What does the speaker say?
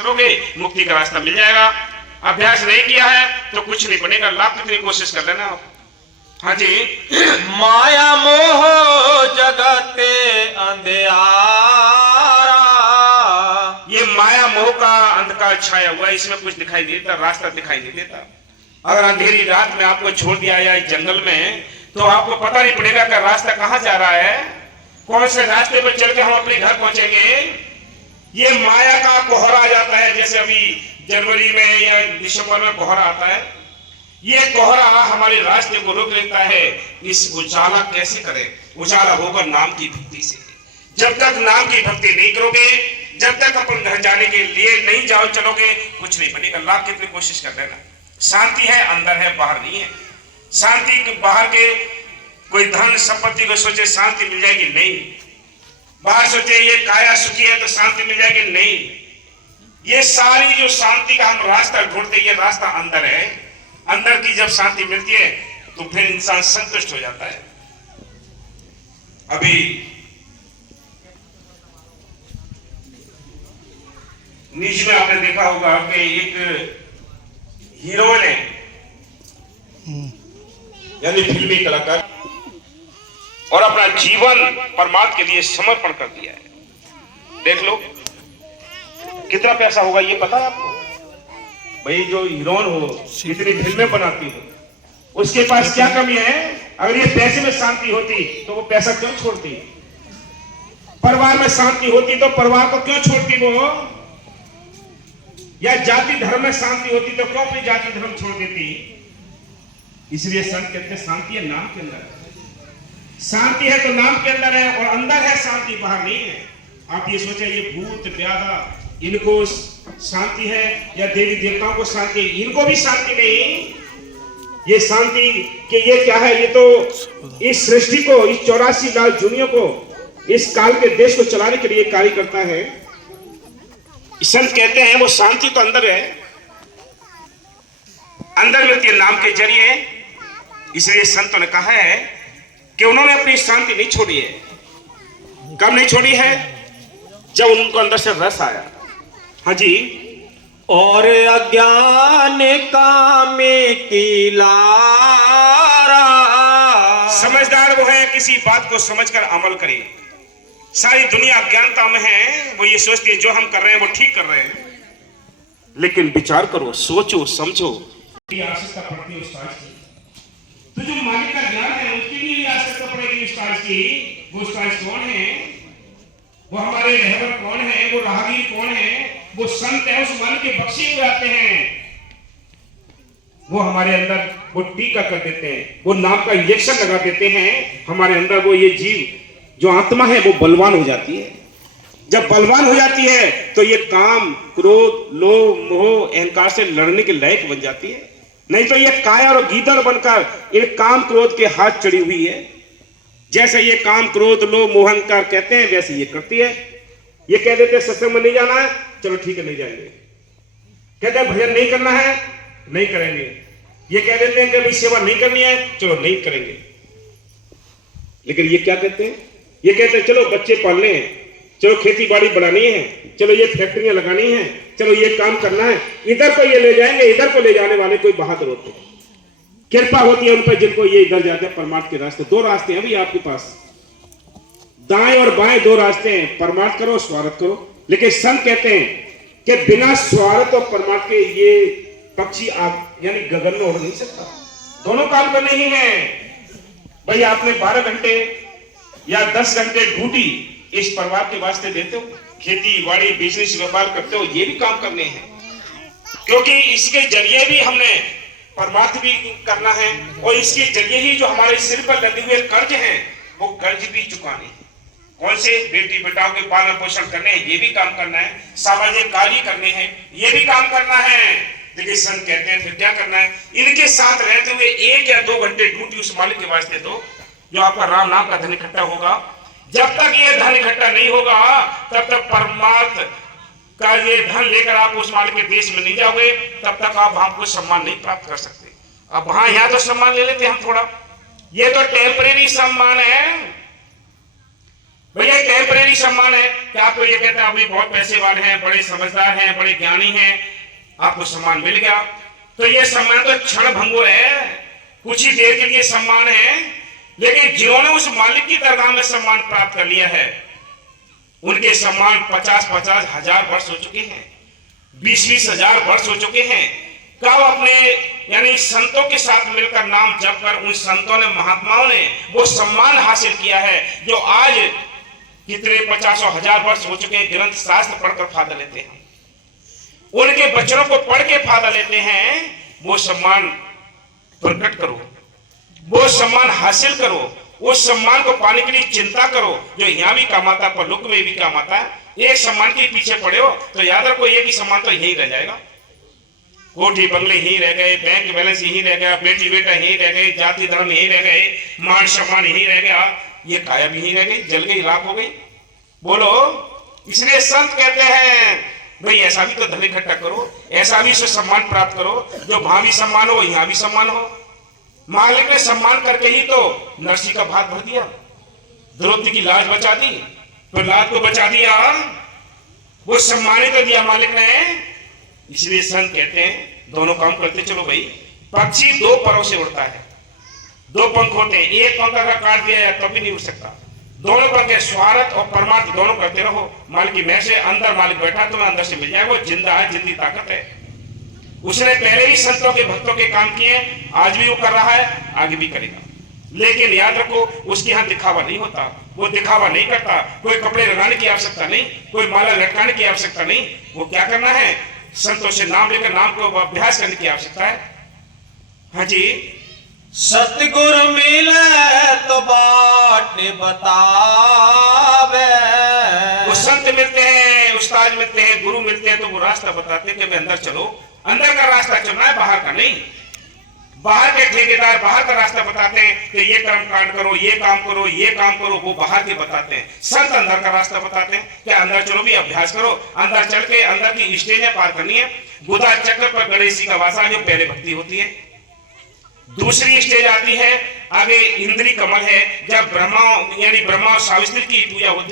करोगे मुक्ति का रास्ता मिल जाएगा। अभ्यास नहीं किया है तो कुछ नहीं बनेगा। लाख कितनी कोशिश कर लेना आप। हाँ जी। माया मोह जगते अंधियारा, ये माया मोह का अंधकार छाया हुआ, इसमें कुछ दिखाई नहीं देता, रास्ता दिखाई नहीं देता। अगर अंधेरी रात में आपको छोड़ दिया जाए जंगल में तो आपको पता नहीं पड़ेगा कि रास्ता कहां जा रहा है, कौन से रास्ते पर चल के हम अपने घर पहुंचेंगे। ये माया का कोहरा आ जाता है, जैसे अभी जनवरी में या दिसंबर में कोहरा आता है। ये कोहरा हमारे रास्ते को रोक लेता है। इस उजाला कैसे करें? उजाला होगा नाम की भक्ति से। जब तक नाम की भक्ति नहीं करोगे, जब तक अपन घर जाने के लिए नहीं जाओ चलोगे, कुछ नहीं बनेगा। लाख कितनी कोशिश कर लेना। शांति है अंदर है, बाहर नहीं है। शांति बाहर के कोई धन संपत्ति को सोचे शांति मिल जाएगी, नहीं। बाहर सोचे ये काया सुखी है तो शांति मिल जाएगी, नहीं। ये सारी जो शांति का हम रास्ता ढूंढते, ये रास्ता अंदर है। अंदर की जब शांति मिलती है तो फिर इंसान संतुष्ट हो जाता है। अभी नीचे में आपने देखा होगा कि एक हीरोइन है, यानी फिल्मी कलाकार, और अपना जीवन परमात्मा के लिए समर्पण कर दिया है। देख लो कितना पैसा होगा, ये पता है आपको? भाई जो हीरोइन हो, कितनी फिल्में बनाती हो, उसके पास क्या कमी है? अगर ये पैसे में शांति होती तो वो पैसा क्यों छोड़ती? परिवार में शांति होती तो परिवार को क्यों छोड़ती वो? या जाति धर्म में शांति होती तो क्यों अपनी जाति धर्म छोड़ देती? इसलिए संत कहते हैं शांति है नाम के अंदर। शांति है तो नाम के अंदर है, और अंदर है शांति, बाहर नहीं है। आप ये सोचे ये भूत व्याधा इनको शांति है या देवी देवताओं को शांति, इनको भी शांति नहीं। ये शांति कि ये क्या है? ये तो इस सृष्टि को, इस 84 लाख दुनिया को, इस काल के देश को चलाने के लिए कार्य करता है। संत कहते हैं वो शांति तो अंदर है, अंदर मिलती है नाम के जरिए। इसलिए संतों ने कहा है कि उन्होंने अपनी शांति नहीं छोड़ी है। कब नहीं छोड़ी है? जब उनको अंदर से रस आया। हाँ जी। और अज्ञान कामे की लारा, समझदार वो है किसी बात को समझकर अमल करे। सारी दुनिया अज्ञानता में है, वो ये सोचती है जो हम कर रहे हैं वो ठीक कर रहे हैं। लेकिन विचार करो, सोचो, समझो। आवश्यकता पड़ती है उस टाइज की। तो जो मालिक का ज्ञान है उसके लिए आवश्यकता पड़ेगी उस टाइज की। वो उस टाइज कौन है? वो हमारे रहबर कौन है? वो राहगीर कौन है? वो संत है, उस मन के बख्शे हुए आते हैं। वो हमारे अंदर वो टीका कर देते हैं, वो नाम का इंजेक्शन लगा देते हैं हमारे अंदर। वो ये जीव जो आत्मा है वो बलवान हो जाती है। जब बलवान हो जाती है तो ये काम, क्रोध, लोभ, मोह, अहंकार से लड़ने के लायक बन जाती है। नहीं तो ये कायर और गीदड़ बनकर ये काम क्रोध के हाथ चढ़ी हुई है। जैसे ये काम क्रोध लोभ मोह अहंकार कहते हैं वैसे ये करती है। ये कह देते हैं सत्संग में नहीं जाना है, चलो ठीक है नहीं जाएंगे। कहते हैं भजन नहीं करना है, नहीं करेंगे। ये कह देते हैं कि भाई सेवा नहीं करनी है, चलो नहीं करेंगे। लेकिन ये क्या कहते हैं? ये कहते हैं चलो बच्चे पालने हैं, चलो खेती बाड़ी बढ़ानी है, चलो ये फैक्ट्रियां लगानी है, चलो ये काम करना है। इधर को ये ले जाएंगे, इधर को ले जाने वाले कोई बहादुर होते हैं। कृपा होती है उन पर जिनको ये इधर जाते हैं परमार्थ के रास्ते। दो रास्ते हैं अभी आपके पास, दाएं और बाएं, दो रास्ते हैं। परमार्थ करो, स्वार्थ करो। लेकिन संत कहते हैं कि बिना स्वार्थ और परमार्थ के ये पक्षी आप यानी गगन में उड़ नहीं सकता। दोनों काम करने ही है। भाई आपने 12 घंटे या 10 घंटे ड्यूटी इस परिवार के वास्ते देते हो, खेती बाड़ी बिजनेस व्यापार करते हो, ये भी काम करने हैं। क्योंकि इसके जरिए भी हमने परमार्थ भी करना है, और इसके जरिए ही जो हमारे सिर पर लगे हुए कर्ज हैं वो कर्ज भी चुकाने हैं। कौन से? बेटी बेटाओं के पालन पोषण करने हैं, ये भी काम करना है। सामाजिक कार्य करने हैं, ये भी काम करना है। लेकिन संत कहते हैं फिर क्या करना है? इनके साथ रहते हुए 1 या 2 घंटे ड्यूटी उस मालिक के वास्ते दो, जो आपका राम नाम का धन इकट्ठा होगा। जब तक ये धन इकट्ठा नहीं होगा तब तक परमार्थ का ये धन लेकर आप उस मालिक के देश में नहीं जाओगे, तब तक आप वहां को सम्मान नहीं प्राप्त कर सकते। अब वहां यहां तो सम्मान ले लेते हम थोड़ा, ये तो टेम्परेरी सम्मान है। भैया टेम्परेरी सम्मान है कि आपको ये कहते हैं अभी बहुत पैसे वाले हैं, बड़े समझदार हैं, बड़े ज्ञानी हैं, आपको सम्मान मिल गया। तो ये सम्मान तो क्षण भंगुर है, कुछ ही देर के लिए सम्मान है, लेकिन जिन्होंने उस मालिक की दरगाह में सम्मान प्राप्त कर लिया है, उनके सम्मान 50-50 हजार वर्ष हो चुके हैं, 20-20 हजार वर्ष हो चुके हैं। कब अपने यानी संतों के साथ मिलकर नाम जप कर उन संतों ने, महात्माओं ने वो सम्मान हासिल किया है, जो आज कितने 50 हजार वर्ष हो चुके हैं, ग्रंथ शास्त्र पढ़कर फायदा लेते हैं, उनके बच्चों को पढ़ के फायदा लेते हैं। वो सम्मान प्रकट करो, वो सम्मान हासिल करो, उस सम्मान को पाने के लिए चिंता करो, जो यहां भी काम आता है, परलोक में भी काम आता है। एक सम्मान के पीछे पड़े हो तो याद रखो एक ही सम्मान तो यही रह जाएगा। कोठी बंगले यही रह गए, बैंक बैलेंस यही रह गया, बेटी बेटा यही रह गए, जाति धर्म यही रह गए, मान सम्मान यही रह गया, ये काया भी यही रह गई, जल गई, राख हो गई। बोलो, इसलिए संत कहते हैं भाई ऐसा भी तो धन इकट्ठा करो, ऐसा भी सम्मान प्राप्त करो, जो वहां भी सम्मान हो यहाँ भी सम्मान हो। मालिक ने सम्मान करके ही तो नरसी का भात भर दिया, द्रौपदी की लाज बचा दी, प्रहलाद को बचा दिया, वो सम्मानित तो दिया मालिक ने। इसलिए संत कहते हैं दोनों काम करते चलो भाई। पक्षी दो परों से उड़ता है, दो पंख होते हैं, एक पंख अगर काट दिया है तब भी नहीं उड़ सकता। दोनों पंख स्वार्थ और परमार्थ दोनों करते रहो। मालिक की मैं से अंदर मालिक बैठा तुम्हें अंदर से मिल जाए, वो जिंदा है, जिंदी ताकत है। उसने पहले ही संतों के भक्तों के काम किए, आज भी वो कर रहा है, आगे भी करेगा। लेकिन याद रखो उसके यहाँ दिखावा नहीं होता, वो दिखावा नहीं करता। कोई कपड़े लगाने की आवश्यकता नहीं, कोई माला लटकाने की आवश्यकता नहीं। वो क्या करना है, संतों से नाम लेकर नाम को अभ्यास करने की आवश्यकता है। हाँ जी, सतगुरु मिले तो बाट बतावे। वो संत मिलते हैं, उस्ताद मिलते हैं, गुरु मिलते हैं तो वो रास्ता बताते हैं कि अंदर चलो, अंदर का रास्ता चलना है, बाहर का नहीं। बाहर के ठेकेदार बाहर का रास्ता बताते हैं कि ये कर्म कांड करो, ये काम करो, ये काम करो, वो बाहर के बताते हैं। संत अंदर का रास्ता बताते हैं कि अंदर चलो भी, अभ्यास करो, अंदर चल के अंदर की स्टेजें पार करनी है। बुधा चक्र पर गणेश जी का वासा, जो पहले भक्ति होती है। दूसरी स्टेज आती है आगे इंद्री कमल है, जब ब्रह्मा यानी ब्रह्मा और सावित्री की पूजा होती है।